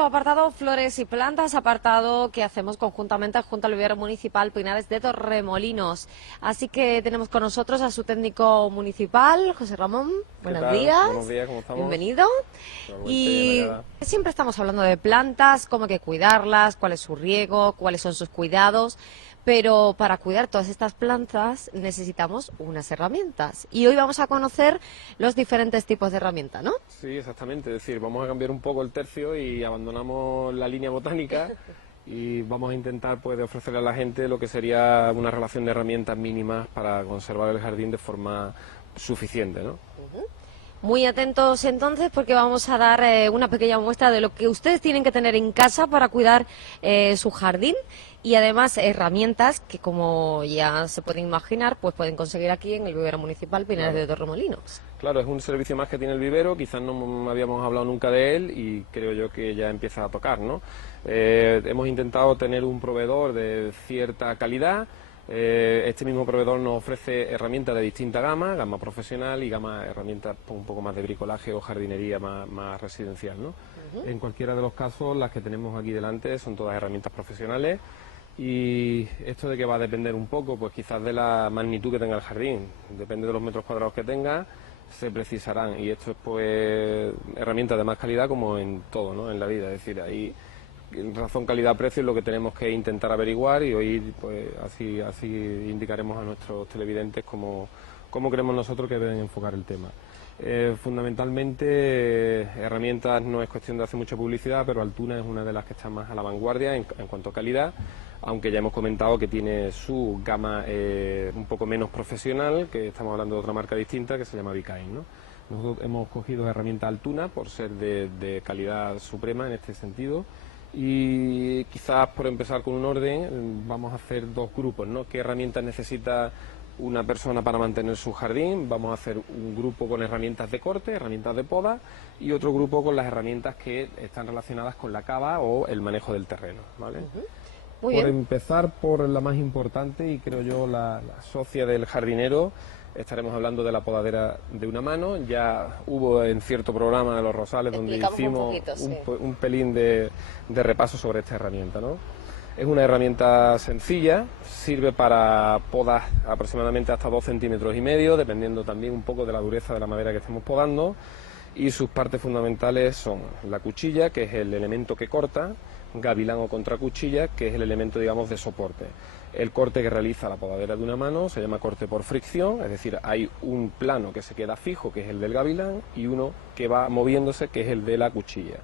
nuestro apartado Flores y Plantas, apartado que hacemos conjuntamente junto al Vivero Municipal Pinares de Torremolinos. Así que tenemos con nosotros a su técnico municipal, José Ramón. Buenos días. Buenos días, ¿cómo estamos? Bienvenido. Y siempre estamos hablando de plantas, cómo hay que cuidarlas, cuál es su riego, cuáles son sus cuidados. Pero para cuidar todas estas plantas necesitamos unas herramientas. Y hoy vamos a conocer los diferentes tipos de herramientas, ¿no? Sí, exactamente. Es decir, vamos a cambiar un poco el tercio y abandonamos la línea botánica y vamos a intentar pues, ofrecerle a la gente lo que sería una relación de herramientas mínimas para conservar el jardín de forma suficiente, ¿no? Muy atentos entonces porque vamos a dar una pequeña muestra de lo que ustedes tienen que tener en casa para cuidar su jardín y además herramientas que, como ya se pueden imaginar, pues pueden conseguir aquí en el Vivero Municipal Pinares de Torremolinos. Claro, es un servicio más que tiene el vivero, quizás no habíamos hablado nunca de él y creo yo que ya empieza a tocar, ¿no? Hemos intentado tener un proveedor de cierta calidad. Este mismo proveedor nos ofrece herramientas de distinta gama profesional y gama herramientas un poco más de bricolaje o jardinería más residencial, ¿no? En cualquiera de los casos, las que tenemos aquí delante son todas herramientas profesionales y esto de que va a depender un poco, pues quizás de la magnitud que tenga el jardín, depende de los metros cuadrados que tenga, se precisarán y esto es pues herramientas de más calidad como en todo, ¿no? En la vida, es decir, ahí en razón calidad-precio es lo que tenemos que intentar averiguar y hoy pues así indicaremos a nuestros televidentes cómo creemos nosotros que deben enfocar el tema. Fundamentalmente herramientas no es cuestión de hacer mucha publicidad, pero Altuna es una de las que está más a la vanguardia en cuanto a calidad, aunque ya hemos comentado que tiene su gama un poco menos profesional, que estamos hablando de otra marca distinta que se llama Vicain, ¿no? Nosotros hemos cogido herramientas Altuna por ser de calidad suprema en este sentido. Y quizás por empezar con un orden vamos a hacer dos grupos, ¿no? ¿Qué herramientas necesita una persona para mantener su jardín? Vamos a hacer un grupo con herramientas de corte, herramientas de poda y otro grupo con las herramientas que están relacionadas con la cava o el manejo del terreno, ¿vale? Muy bien. Por empezar por la más importante y creo yo la socia del jardinero, estaremos hablando de la podadera de una mano. Ya hubo en cierto programa de Los Rosales donde hicimos un pelín de repaso sobre esta herramienta, ¿no? Es una herramienta sencilla, sirve para podas aproximadamente hasta 2,5 centímetros, dependiendo también un poco de la dureza de la madera que estemos podando, y sus partes fundamentales son la cuchilla, que es el elemento que corta, gavilán o contracuchilla, que es el elemento, digamos, de soporte. El corte que realiza la podadera de una mano se llama corte por fricción, es decir, hay un plano que se queda fijo, que es el del gavilán, y uno que va moviéndose, que es el de la cuchilla.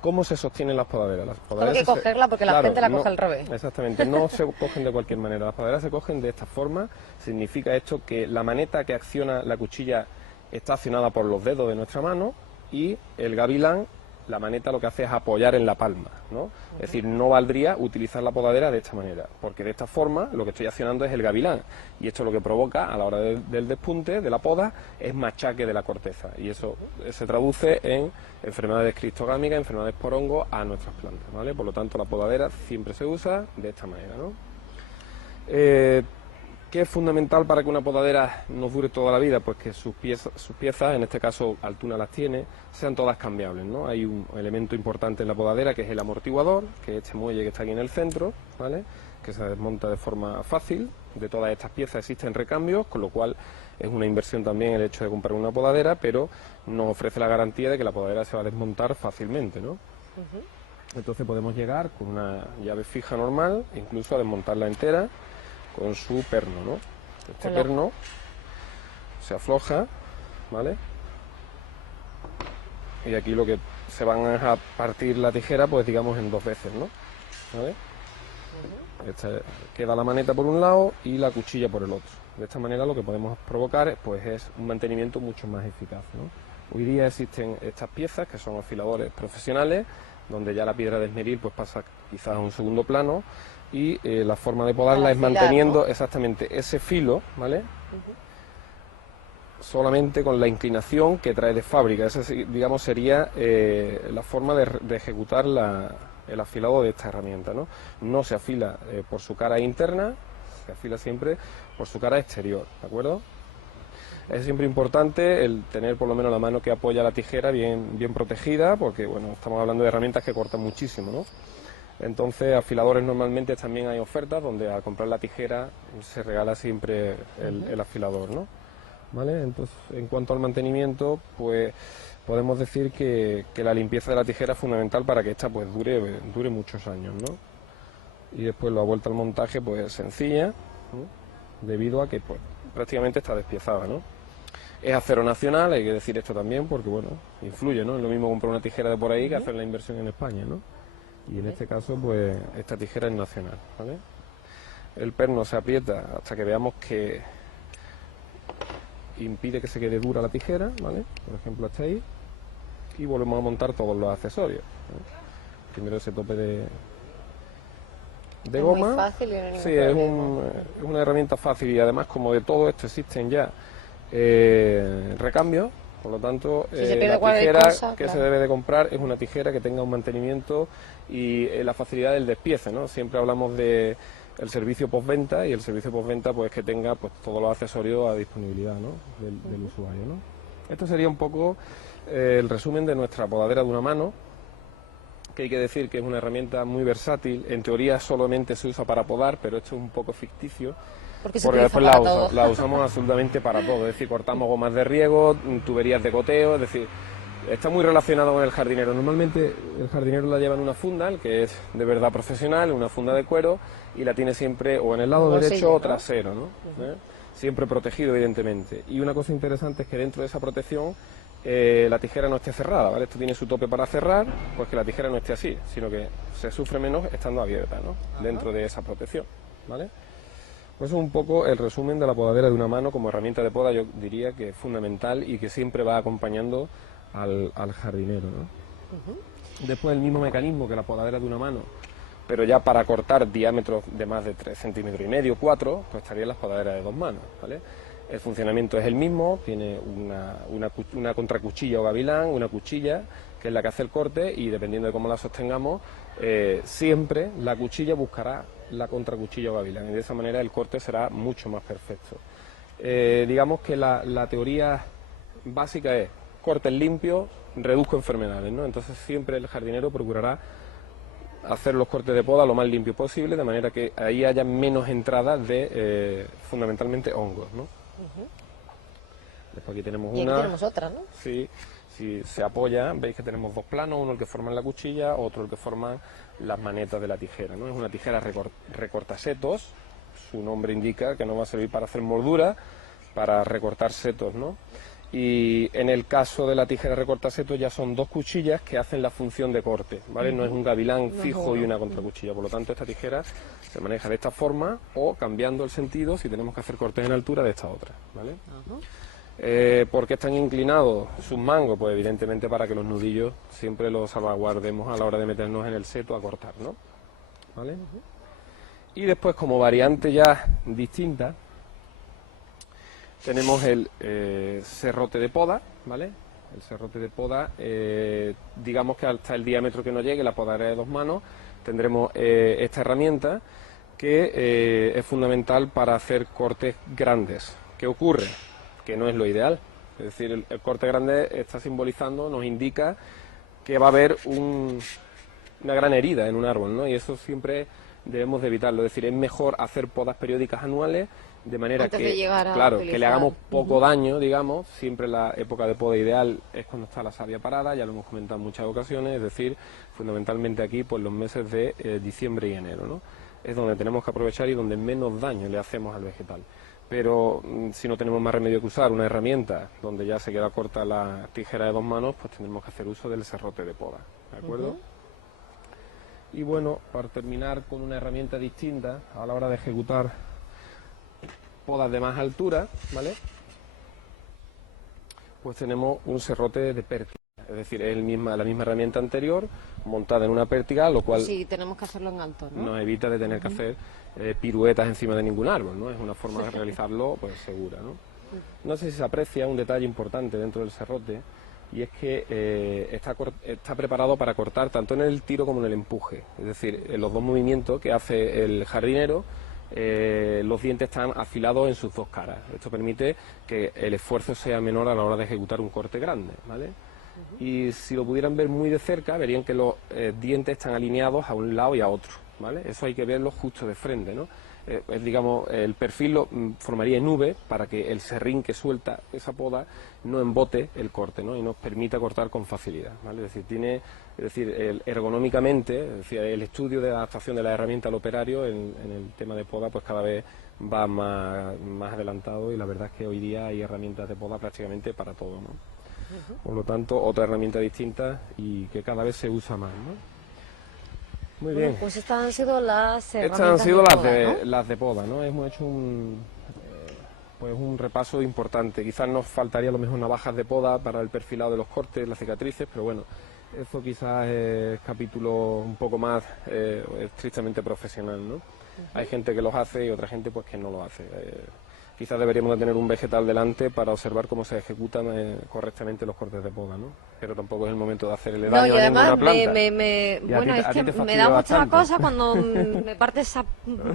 ¿Cómo se sostienen las podaderas? Las podaderas hay que cogerla porque la gente la coge al revés. Exactamente, no se cogen de cualquier manera, las podaderas se cogen de esta forma. Significa esto que la maneta que acciona la cuchilla está accionada por los dedos de nuestra mano y el gavilán, la maneta lo que hace es apoyar en la palma, ¿no? Es decir, no valdría utilizar la podadera de esta manera, porque de esta forma lo que estoy accionando es el gavilán y esto lo que provoca a la hora del despunte de la poda es machaque de la corteza y eso se traduce en enfermedades cristogámicas, enfermedades por hongo a nuestras plantas, ¿vale? Por lo tanto la podadera siempre se usa de esta manera, ¿no? ¿Qué es fundamental para que una podadera nos dure toda la vida? Pues que sus piezas, en este caso Altuna las tiene, sean todas cambiables, ¿no? Hay un elemento importante en la podadera que es el amortiguador, que es este muelle que está aquí en el centro, ¿vale? Que se desmonta de forma fácil. De todas estas piezas existen recambios, con lo cual es una inversión también el hecho de comprar una podadera, pero nos ofrece la garantía de que la podadera se va a desmontar fácilmente, ¿no? Entonces podemos llegar con una llave fija normal, incluso a desmontarla entera, con su perno, ¿no? Este perno se afloja, ¿vale? Y aquí lo que se van a partir la tijera, pues digamos en dos veces, ¿no? ¿Vale? Queda la maneta por un lado y la cuchilla por el otro. De esta manera lo que podemos provocar pues es un mantenimiento mucho más eficaz, ¿no? Hoy día existen estas piezas que son afiladores profesionales, donde ya la piedra de esmeril pues pasa quizás a un segundo plano y la forma de podarla es manteniendo, ¿no?, exactamente ese filo, ¿vale? Solamente con la inclinación que trae de fábrica. Esa, digamos, sería la forma de ejecutar el afilado de esta herramienta, ¿no? No se afila por su cara interna, se afila siempre por su cara exterior, ¿de acuerdo? Es siempre importante el tener por lo menos la mano que apoya la tijera bien protegida, porque bueno, estamos hablando de herramientas que cortan muchísimo, ¿no? Entonces, afiladores normalmente también hay ofertas donde al comprar la tijera se regala siempre el afilador, ¿no? ¿Vale? Entonces, en cuanto al mantenimiento, pues podemos decir que la limpieza de la tijera es fundamental para que esta pues dure muchos años, ¿no? Y después la vuelta al montaje pues sencilla, ¿no? Debido a que pues prácticamente está despiezada, ¿no? Es acero nacional, hay que decir esto también, porque bueno, influye, ¿no? Es lo mismo comprar una tijera de por ahí que hacer la inversión en España, ¿no? Y en este caso, pues, esta tijera es nacional, ¿vale? El perno se aprieta hasta que veamos que impide que se quede dura la tijera, ¿vale? Por ejemplo, hasta ahí. Y volvemos a montar todos los accesorios, ¿no? Primero ese tope de goma. Muy fácil y no hay ningún Sí, problema. es una herramienta fácil y además como de todo esto existen ya recambios, por lo tanto Si se pierde la cualquier tijera cosa, que claro. se debe de comprar es una tijera que tenga un mantenimiento y la facilidad del despiece, ¿no? Siempre hablamos de el servicio postventa y el servicio postventa pues que tenga pues todos los accesorios a disponibilidad, ¿no? del usuario, ¿no? Esto sería un poco el resumen de nuestra podadera de una mano, que hay que decir que es una herramienta muy versátil. En teoría solamente se usa para podar, pero esto es un poco ficticio, Porque se porque utiliza después para todo. la usamos absolutamente para todo. Es decir, cortamos gomas de riego, tuberías de goteo, es decir, está muy relacionado con el jardinero. Normalmente el jardinero la lleva en una funda, el que es de verdad profesional, una funda de cuero, y la tiene siempre o en el lado Bolsillo, derecho o ¿no? trasero, ¿no? Siempre protegido, evidentemente. Y una cosa interesante es que dentro de esa protección la tijera no esté cerrada, ¿vale? Esto tiene su tope para cerrar, pues que la tijera no esté así, sino que se sufre menos estando abierta, ¿no? Dentro de esa protección, ¿vale? Pues es un poco el resumen de la podadera de una mano como herramienta de poda, yo diría que es fundamental y que siempre va acompañando al jardinero, ¿no? Después el mismo mecanismo que la podadera de una mano, pero ya para cortar diámetros de más de 3,5 centímetros, 4, pues estarían las podaderas de dos manos, ¿vale? El funcionamiento es el mismo, tiene una contracuchilla o gavilán, una cuchilla, que es la que hace el corte, y dependiendo de cómo la sostengamos, siempre la cuchilla buscará la contracuchilla o gavilán, y de esa manera el corte será mucho más perfecto. Digamos que la teoría básica es cortes limpios, reduzco enfermedades, ¿no? Entonces siempre el jardinero procurará hacer los cortes de poda lo más limpio posible, de manera que ahí haya menos entradas de fundamentalmente hongos, ¿no? Después aquí tenemos Y aquí una. tenemos otra, ¿no? Sí, si se apoya, veis que tenemos dos planos, uno el que forman la cuchilla, otro el que forman las manetas de la tijera, ¿no? Es una tijera recortasetos, su nombre indica que no va a servir para hacer moldura, para recortar setos, ¿no? Y en el caso de la tijera recortasetos ya son dos cuchillas que hacen la función de corte, ¿vale? No es un gavilán fijo y una contracuchilla, por lo tanto esta tijera se maneja de esta forma o cambiando el sentido si tenemos que hacer cortes en altura de esta otra, ¿vale? ¿Por qué están inclinados sus mangos? Pues evidentemente para que los nudillos siempre los salvaguardemos a la hora de meternos en el seto a cortar, ¿no? ¿Vale? Y después, como variante ya distinta, tenemos el serrote de poda, ¿vale? El serrote de poda, digamos que hasta el diámetro que nos llegue, la podadera de dos manos, tendremos esta herramienta que es fundamental para hacer cortes grandes. ¿Qué ocurre? Que no es lo ideal. Es decir, el corte grande está simbolizando, nos indica que va a haber una gran herida en un árbol, ¿no? Y eso siempre debemos de evitarlo. Es decir, es mejor hacer podas periódicas anuales de manera Antes que, de llegar a claro, que le utilizar. hagamos poco daño, digamos. Siempre la época de poda ideal es cuando está la savia parada, ya lo hemos comentado en muchas ocasiones, es decir, fundamentalmente aquí, pues los meses de diciembre y enero, ¿no? Es donde tenemos que aprovechar y donde menos daño le hacemos al vegetal. Pero si no tenemos más remedio que usar una herramienta donde ya se queda corta la tijera de dos manos, pues tendremos que hacer uso del serrote de poda, ¿de acuerdo? Y bueno, para terminar con una herramienta distinta a la hora de ejecutar podas de más altura, ¿vale? Pues tenemos un serrote de pértiga, es decir, es la misma herramienta anterior montada en una pértiga, lo cual Sí, tenemos que hacerlo en alto, ¿no? nos evita de tener que hacer piruetas encima de ningún árbol, ¿no? Es una forma de realizarlo pues segura, ¿no? No sé si se aprecia un detalle importante dentro del serrote, y es que está preparado para cortar tanto en el tiro como en el empuje, es decir, en los dos movimientos que hace el jardinero los dientes están afilados en sus dos caras. Esto permite que el esfuerzo sea menor a la hora de ejecutar un corte grande, ¿vale? Y si lo pudieran ver muy de cerca, verían que los dientes están alineados a un lado y a otro, ¿vale? Eso hay que verlo justo de frente, ¿no? Digamos, el perfil lo formaría en V para que el serrín que suelta esa poda no embote el corte, ¿no? Y nos permita cortar con facilidad, ¿vale? Es decir, ergonómicamente, es decir, el estudio de adaptación de la herramienta al operario en el tema de poda pues cada vez va más adelantado, y la verdad es que hoy día hay herramientas de poda prácticamente para todo, ¿no? Por lo tanto, otra herramienta distinta y que cada vez se usa más, ¿no? Muy bien. Bueno, pues estas han sido las herramientas Estas han sido de poda, ¿no? las de poda, ¿no? Hemos hecho pues un repaso importante. Quizás nos faltaría a lo mejor navajas de poda para el perfilado de los cortes, las cicatrices, pero bueno, eso quizás es capítulo un poco más estrictamente profesional, ¿no? Hay gente que los hace y otra gente pues que no lo hace. Quizás deberíamos de tener un vegetal delante para observar cómo se ejecutan correctamente los cortes de poda, ¿no? Pero tampoco es el momento de hacerle daño No, y a ninguna además planta. bueno, es a ti que te me fastidia da mucha bastante. cosa cuando me partes esas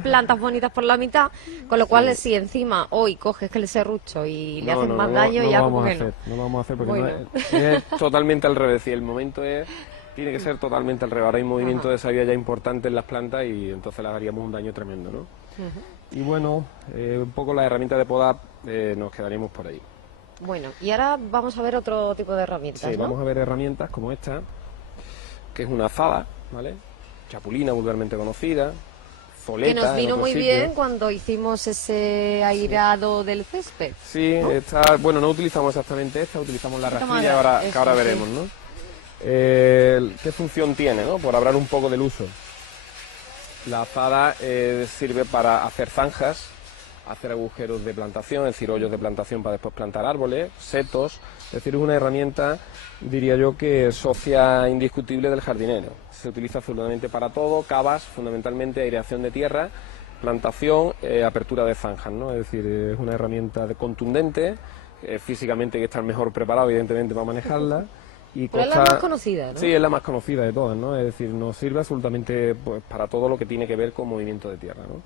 plantas bonitas por la mitad, con lo cual si encima hoy coges que el serrucho y le haces más daño, no ya lo vamos como a que no. hacer, no lo vamos a hacer porque Bueno. es totalmente al revés. Y el momento tiene que ser totalmente al revés. Ahora hay movimiento de savia ya importante en las plantas y entonces le haríamos un daño tremendo, ¿no? Y bueno, un poco las herramientas de poda nos quedaríamos por ahí. Bueno, y ahora vamos a ver otro tipo de herramientas, Sí, ¿no? vamos a ver herramientas como esta, que es una azada, ¿vale? Chapulina vulgarmente conocida, foleta. Que nos vino en otros muy sitios. bien cuando hicimos ese airado del césped. Sí, bueno, no utilizamos exactamente esta, utilizamos la Un poquito rastrilla, más que ahora eso, sí. veremos, ¿no? ¿Qué función tiene, no? Por hablar un poco del uso. La azada sirve para hacer zanjas, hacer agujeros de plantación, es decir, hoyos de plantación para después plantar árboles, setos. Es decir, es una herramienta, diría yo, que es socia indiscutible del jardinero. Se utiliza absolutamente para todo, cavas, fundamentalmente aireación de tierra, plantación, apertura de zanjas, ¿no? Es decir, es una herramienta contundente, físicamente hay que estar mejor preparado, evidentemente, para manejarla. Y Pero es la más conocida, ¿no? Sí, es la más conocida de todas, ¿no? Es decir, nos sirve absolutamente pues, para todo lo que tiene que ver con movimiento de tierra, ¿no?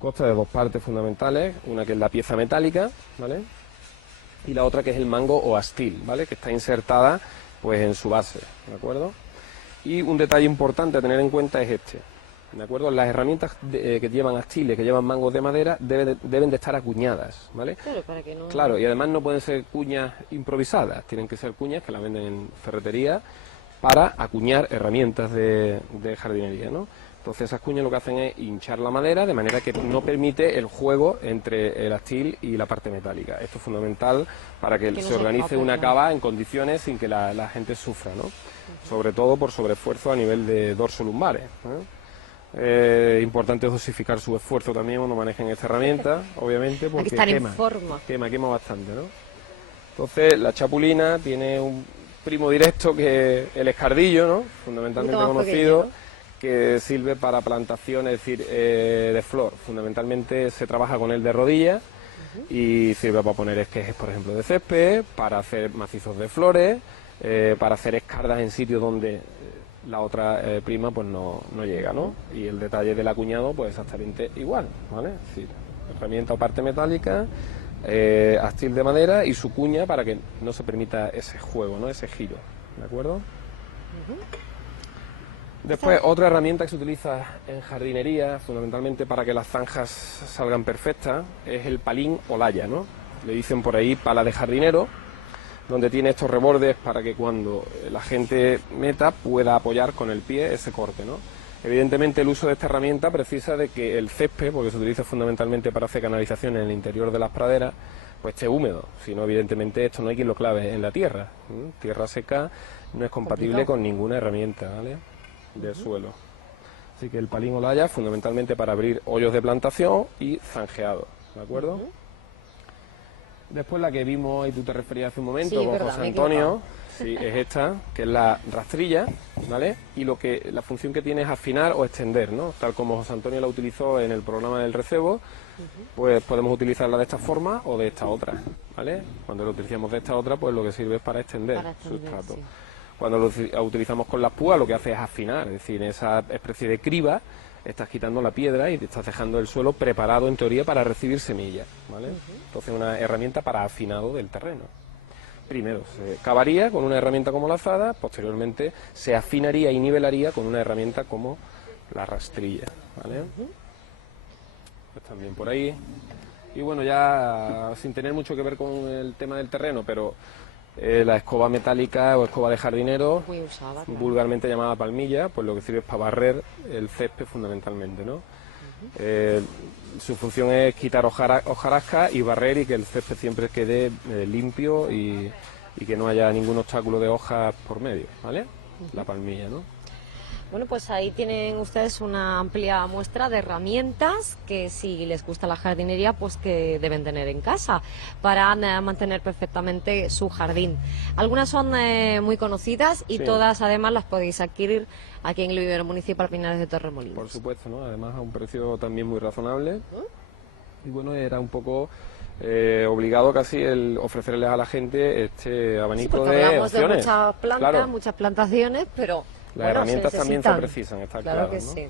Consta de dos partes fundamentales, una que es la pieza metálica, ¿vale? Y la otra que es el mango o astil, ¿vale? Que está insertada pues en su base, ¿de acuerdo? Y un detalle importante a tener en cuenta es este, ¿de acuerdo? Las herramientas que llevan astiles, que llevan mangos de madera, deben de estar acuñadas, ¿vale? Claro, para que no... Claro, y además no pueden ser cuñas improvisadas, tienen que ser cuñas que las venden en ferretería para acuñar herramientas de jardinería, ¿no? Entonces esas cuñas lo que hacen es hinchar la madera de manera que no permite el juego entre el astil y la parte metálica. Esto es fundamental para que no se se organice escape, una claro. cava en condiciones sin que la gente sufra, ¿no? Sobre todo por sobreesfuerzo a nivel de dorso-lumbares, ¿eh? Importante dosificar su esfuerzo también cuando manejen esta herramienta, obviamente, porque Hay que estar en quema, forma. quema bastante, ¿no? Entonces, la chapulina tiene un primo directo que es el escardillo, ¿no? Fundamentalmente Un poquito más conocido, pequeño, que sirve para plantación, es decir, de flor. Fundamentalmente se trabaja con él de rodillas y sirve para poner esquejes, por ejemplo, de césped, para hacer macizos de flores, para hacer escardas en sitios donde la otra prima pues no llega, ¿no? Y el detalle del acuñado pues exactamente igual, ¿vale? Es decir, herramienta o parte metálica, astil de madera y su cuña para que no se permita ese juego, ¿no? Ese giro, ¿de acuerdo? Después, otra herramienta que se utiliza en jardinería, fundamentalmente para que las zanjas salgan perfectas, es el palín o laya, ¿no? Le dicen por ahí pala de jardinero, donde tiene estos rebordes para que cuando la gente meta pueda apoyar con el pie ese corte, ¿no? Evidentemente el uso de esta herramienta precisa de que el césped, porque se utiliza fundamentalmente para hacer canalización en el interior de las praderas, pues esté húmedo, si no evidentemente esto no hay quien lo clave en la tierra. Tierra seca no es compatible con ninguna herramienta, ¿vale? Del suelo. Así que el palín o laya fundamentalmente para abrir hoyos de plantación y zanjeado, ¿de acuerdo? Después la que vimos y tú te referías hace un momento Sí, con verdad, José me he Antonio, sí, es esta, que es la rastrilla, ¿vale? Y la función que tiene es afinar o extender, ¿no? Tal como José Antonio la utilizó en el programa del recebo, pues podemos utilizarla de esta forma o de esta otra, ¿vale? Cuando lo utilicemos de esta otra, pues lo que sirve es para extender, sustrato. Sí. Cuando lo utilizamos con las púas, lo que hace es afinar, es decir, esa especie de criba estás quitando la piedra y te estás dejando el suelo preparado en teoría para recibir semillas, ¿vale? Entonces una herramienta para afinado del terreno. Primero se cavaría con una herramienta como la azada, posteriormente se afinaría y nivelaría con una herramienta como la rastrilla, ¿vale? Pues también por ahí. Y bueno, ya sin tener mucho que ver con el tema del terreno, pero la escoba metálica o escoba de jardinero, Muy usada, claro. vulgarmente llamada palmilla, pues lo que sirve es para barrer el césped fundamentalmente, ¿no? Su función es quitar hojarasca y barrer y que el césped siempre quede limpio y que no haya ningún obstáculo de hojas por medio, ¿vale? La palmilla, ¿no? Bueno, pues ahí tienen ustedes una amplia muestra de herramientas que si les gusta la jardinería, pues que deben tener en casa para mantener perfectamente su jardín. Algunas son muy conocidas y Sí. todas además las podéis adquirir aquí en el vivero municipal Pinares de Torremolinos. Por supuesto, ¿no? Además a un precio también muy razonable. Y bueno, era un poco obligado casi el ofrecerles a la gente este Sí, abanico porque de hablamos de opciones. muchas plantas, Claro. muchas plantaciones, pero Las bueno, herramientas también se necesitan. precisan, está Claro claro, que ¿no? sí.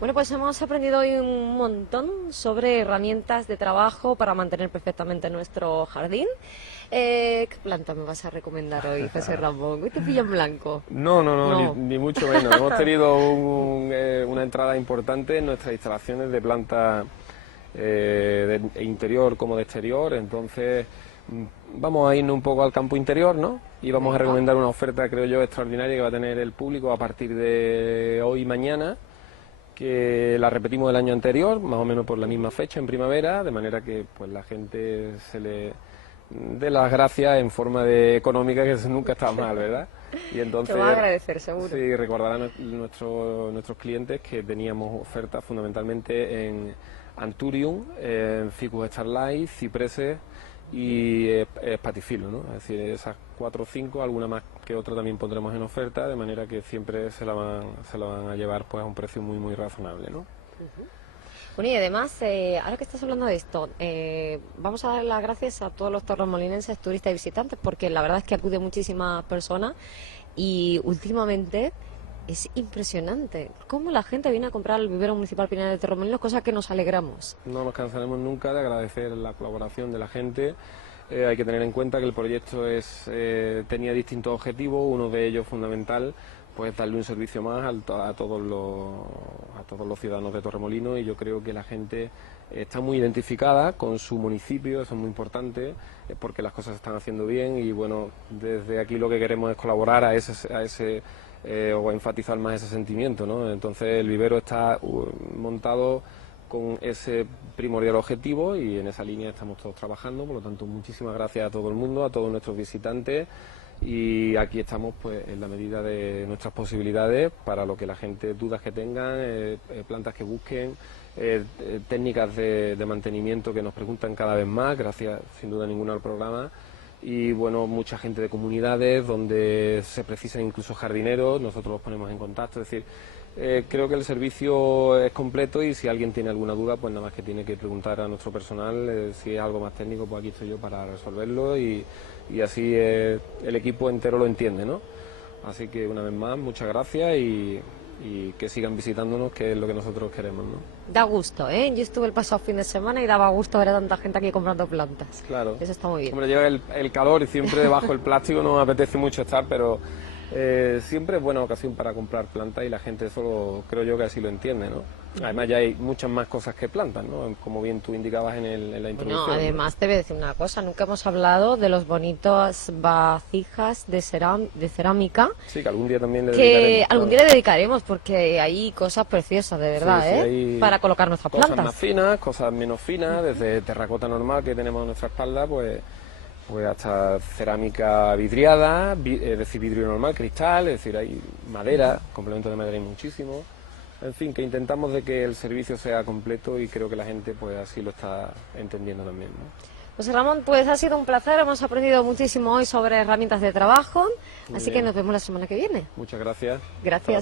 Bueno, pues hemos aprendido hoy un montón sobre herramientas de trabajo para mantener perfectamente nuestro jardín. ¿Qué planta me vas a recomendar hoy, José Ramón? Hoy te pillo en blanco. No, No. ni mucho menos. Hemos tenido una entrada importante en nuestras instalaciones de planta de interior como de exterior, entonces vamos a irnos un poco al campo interior, ¿no? Y vamos a Venga. recomendar una oferta, creo yo, extraordinaria que va a tener el público a partir de hoy y mañana, que la repetimos el año anterior, más o menos por la misma fecha, en primavera, de manera que pues la gente se le dé las gracias en forma de económica, que eso nunca está mal, ¿verdad? Y entonces, Te va a agradecer, seguro. sí, recordarán nuestros clientes que teníamos ofertas fundamentalmente en Anturium, en Ficus Starlight, Cipreses y Spatifilo, ¿no? Es decir, esas 4 o 5, alguna más que otra también pondremos en oferta, de manera que siempre se la van a llevar pues a un precio muy muy razonable, ¿no? Bueno, y además, ahora que estás hablando de esto, vamos a dar las gracias a todos los torremolinenses, turistas y visitantes, porque la verdad es que acude muchísimas personas y últimamente es impresionante cómo la gente viene a comprar el vivero municipal Pinares de Torremolinos, cosa que nos alegramos. No nos cansaremos nunca de agradecer la colaboración de la gente. Hay que tener en cuenta que el proyecto tenía distintos objetivos, uno de ellos fundamental, pues darle un servicio más a todos los ciudadanos de Torremolinos, y yo creo que la gente está muy identificada con su municipio, eso es muy importante, porque las cosas se están haciendo bien y bueno, desde aquí lo que queremos es colaborar a ese o enfatizar más ese sentimiento, ¿no? Entonces el vivero está montado con ese primordial objetivo y en esa línea estamos todos trabajando, por lo tanto muchísimas gracias a todo el mundo, a todos nuestros visitantes, y aquí estamos pues en la medida de nuestras posibilidades para lo que la gente, dudas que tengan, plantas que busquen, técnicas de mantenimiento que nos preguntan cada vez más, gracias sin duda ninguna al programa. Y bueno, mucha gente de comunidades donde se precisan incluso jardineros, nosotros los ponemos en contacto, es decir, creo que el servicio es completo y si alguien tiene alguna duda, pues nada más que tiene que preguntar a nuestro personal, si es algo más técnico, pues aquí estoy yo para resolverlo y así el equipo entero lo entiende, ¿no? Así que una vez más, muchas gracias y que sigan visitándonos, que es lo que nosotros queremos, ¿no? Da gusto, ¿eh? Yo estuve el pasado fin de semana y daba gusto ver a tanta gente aquí comprando plantas. Claro. Eso está muy bien. Hombre, llega el calor y siempre debajo el plástico no me apetece mucho estar, pero siempre es buena ocasión para comprar plantas y la gente solo creo yo que así lo entiende, ¿no? Además ya hay muchas más cosas que plantas, ¿no? Como bien tú indicabas en la introducción. Bueno, además te voy a decir una cosa, nunca hemos hablado de los bonitos vasijas de cerámica Sí, que algún día también le que dedicaremos. algún día le dedicaremos porque hay cosas preciosas, de verdad, Sí, ¿eh? hay Para colocar nuestras cosas plantas. más finas, cosas menos finas, desde terracota normal que tenemos en nuestra espalda, pues hasta cerámica vidriada, es decir, vidrio normal, cristal, es decir, hay madera, complementos de madera hay muchísimo. En fin, que intentamos de que el servicio sea completo y creo que la gente pues así lo está entendiendo también, ¿no? José Ramón, pues ha sido un placer, hemos aprendido muchísimo hoy sobre herramientas de trabajo, Muy así que bien. nos vemos la semana que viene. Muchas gracias. Gracias. Hasta la